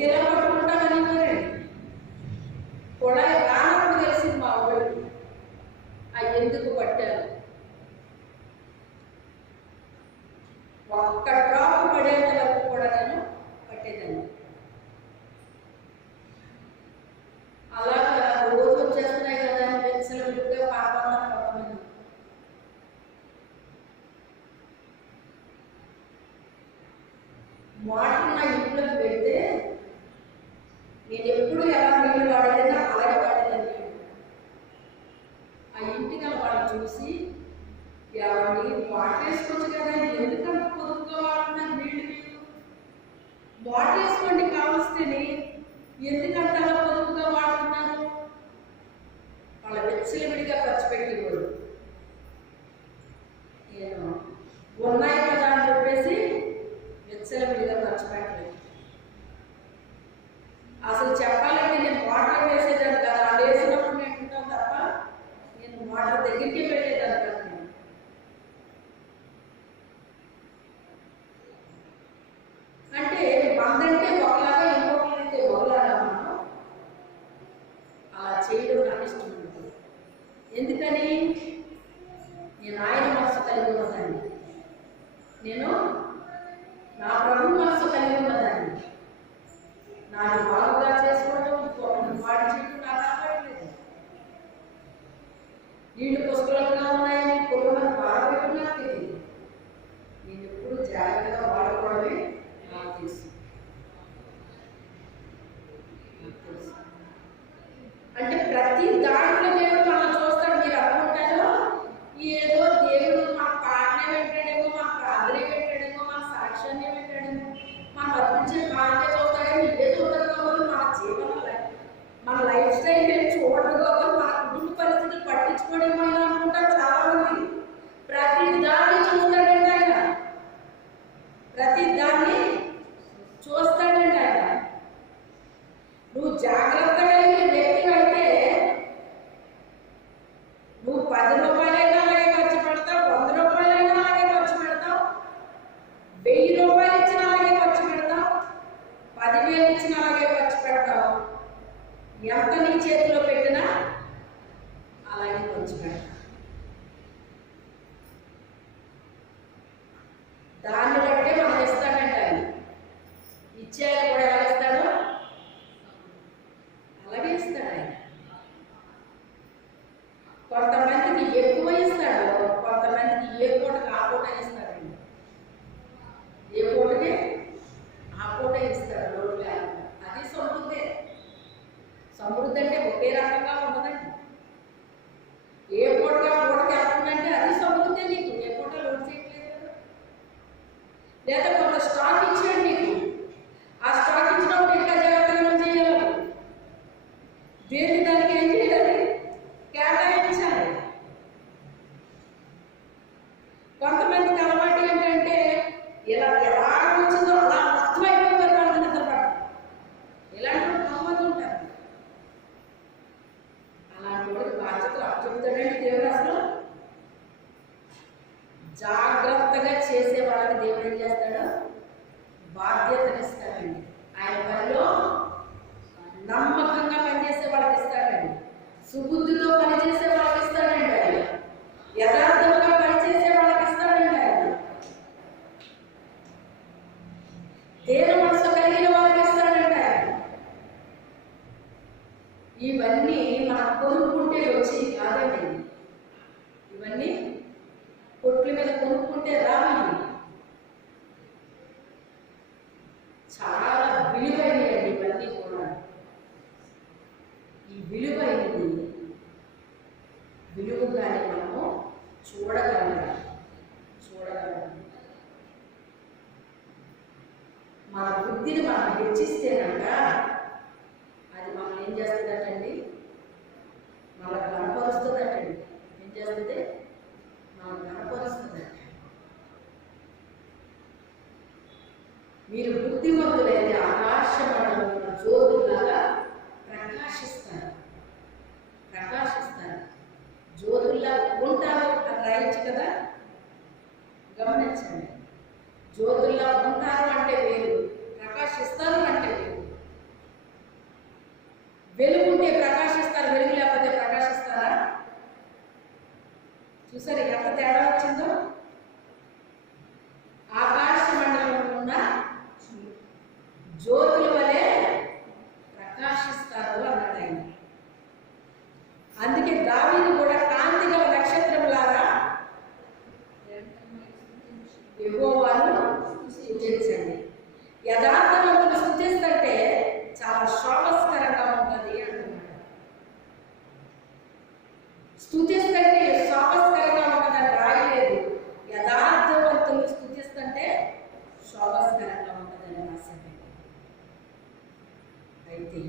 ఎందుకెలా పట్టుకుంటామని కూడా రానప్పుడు తెలిసింది మా ఊరికి ఎందుకు పట్టారు. ఒక్క డ్రాప్ పడేంత వరకు కూడా నేను పట్టేదాన్ని. అలాగా రోజు వచ్చేస్తున్నాయి కదా అని పెన్సిల్ విడిగా పాపమని కొంతమంది. వాటర్ నా ఇంట్లోకి పెడితే నేను ఎప్పుడు ఎలా నీళ్ళు వాడేదన్నా అలాగే వాడేదాన్ని. ఆ ఇంటికి వాళ్ళని చూసి ఎవరిని వాటర్ వేసుకోవచ్చు కదా, ఎందుకంటే పొదుపుగా వాడుతున్నారు నీళ్ళు, మీరు వాటర్ వేసుకోండి కావలిస్తేనే, ఎందుకంటే అలా పొదుపుగా వాడుతున్నారు. వాళ్ళ వెచ్చలు విడిగా ఖర్చు పెట్టేవాడు. నేను ఉన్నాయి కదా అని చెప్పేసి వెచ్చల విడిగా ఖర్చు పెట్టలేదు. అసలు చెప్పాలంటే నేను వాటర్ వేసేదాన్ని కదా, అది వేసినప్పుడు నేను ఉంటాను తప్ప నేను వాటర్ దగ్గరికి వెళ్ళేదాన్ని కదా. నేను అంటే వందంటే ఒకలాగా ఇంకొకరైతే ఒకలాగా మనం అలా చేయడం నాకు ఇష్టం ఉంటుంది. ఎందుకని నేను ఆయన మనసు కలిగి ఉన్నదాన్ని, నేను నా ప్రభు మనసు కలిగి ఉన్నదాన్ని. నాది బాగుగా చేసుకోవడం వాడి చేయడం నాకు అలవాట్లేదు. నీళ్లు పుష్కలంగా ఉన్నాయని పొలమని పారబెట్టు నాకు తెలియదు. నేను ఎప్పుడు జాగ్రత్తగా వాడుకోవడమే నాకు తెలుసు. అంటే ప్రతి దాంట్లో దేవుడు మనం చూస్తాడు. మీరు అనుకుంటారో ఏదో దేవుడు మన పాటనే పెట్టాడేమో, మన ప్రార్థనే పెట్టాడేమో, మన సాక్ష్యాన్ని పెట్టాడేమో, మనం అర్పించే కారణమే చూస్తాడేమో, ఇవే చూడరు కాబట్టి మన జీవన మన లైఫ్ స్టైల్ మేము చూడరు కాబట్టి మన కుటుంబ పరిస్థితులు పట్టించుకోవడేమో అని అనుకుంటారు చాలా మంది. ప్రతి దాన్ని చూస్తాడండి ఆయన, ప్రతి దాన్ని చూస్తాడండి ఆయన. నువ్వు జాగ్రత్త కలిగిన వ్యక్తి అయితే నువ్వు 10 రూపాయలైనా అలాగే ఖర్చు పెడతావు, 100 రూపాయలైనా అలాగే ఖర్చు పెడతావు, 1000 రూపాయలు ఇచ్చినా అలాగే ఖర్చు పెడతావు, 10,000 ఇచ్చినా అలాగే ఖర్చు పెడతావు. ఎంత నీ చేతిలో పెట్టినా అలాగే ఖర్చు పెడతావు. దాన్ని బట్టే మనం ఇస్తాడంటే ఆయన ఇచ్చేయాలి కూడా ఎలా ఇస్తాడో అలాగే ఇస్తాడు ఆయన. కొంతమందికి ఎక్కువ ఇస్తాడు, కొంతమందికి ఏ పూటకి ఆ పూట ఇస్తాడండి. ఏ పూటకి ఆ పూట ఇస్తాడు, లోటు లేకుండా. అది సమృద్ధి. సమృద్ధి అంటే ఒకే రకంగా ఉండదండి. ఏ పూటకి ఆ పూటకి వెళ్తుందంటే అది సమృద్ధి. నీకు ఏ పూట లోటు చేయట్లేదు కదా. లేదా కొంత స్టాక్ ఇచ్చాడు నీకు, ఆ స్టాక్ ఇచ్చినప్పుడు ఇంకా జాగ్రత్తగా చేయాలి. దేని దానికి ఏం చేయాలి, కేటాయించాలి. కొంతమందికి అలవాటు ఏంటంటే ఇలా ఎలా వచ్చిందో అలా మొత్తం అయిపోయి వాళ్ళకి నిద్రపడ. ఇలాంటి కొంతమంది ఉంటారు. అలాంటి వాడికి బాధ్యతలు అప్పచెప్తాడండి దేవుడు. అసలు జాగ్రత్తగా చేసే వాళ్ళకి దేవుడు ఏం చేస్తాడు, బాధ్యతనిస్తాడండి. ఆయన పనిలో నమ్మకంగా పనిచేసే వాళ్ళకి ఇస్తాడండి, సుబుద్ధితో పనిచేసే వాళ్ళకి ఇస్తాడండి ఆయన, యథార్థంగా పనిచేసే వాళ్ళకి ఇస్తాడండి ఆయన, దేన మనసు కలిగిన వాళ్ళకి ఇస్తాడండి ఆయన. ఇవన్నీ మనం కొనుక్కుంటే వచ్చి కాదండి, ఇవన్నీ కొట్ల మీద కొనుక్కుంటే రావండి. చాలా విలువైనవి ఇవన్నీ కూడా. ఈ విలువైనది విలువగానే మనము చూడగలగాలి. మన బుద్ధిని మనం హెచ్చిస్తేనక అది మనం ఏం చేస్తుందటండి, మనకు కనపరుస్తుందటండి. ఏం చేస్తుంది, మనకు కనపరుస్తుందట. మీరు బుద్ధిమంతులైతే ఆకాశమండలంలో జ్యోతులాగా ప్రకాశిస్తారు. అందుకే దావీదు కూడా కాంతిగా నక్షత్రంలాగా యెహోవాను స్తుతించండి. యథార్థవంతులు స్తుతిస్తుంటే చాలా శోభస్కరంగా ఉంటుంది అంటున్నాడు. స్తుతిస్తుంటే శోభస్కరంగా ఉంటుందని రాయలేదు, యథార్థవంతులు స్తుతిస్తుంటే శోభస్కరంగా ఉంటుందని రాశాడు. అయితే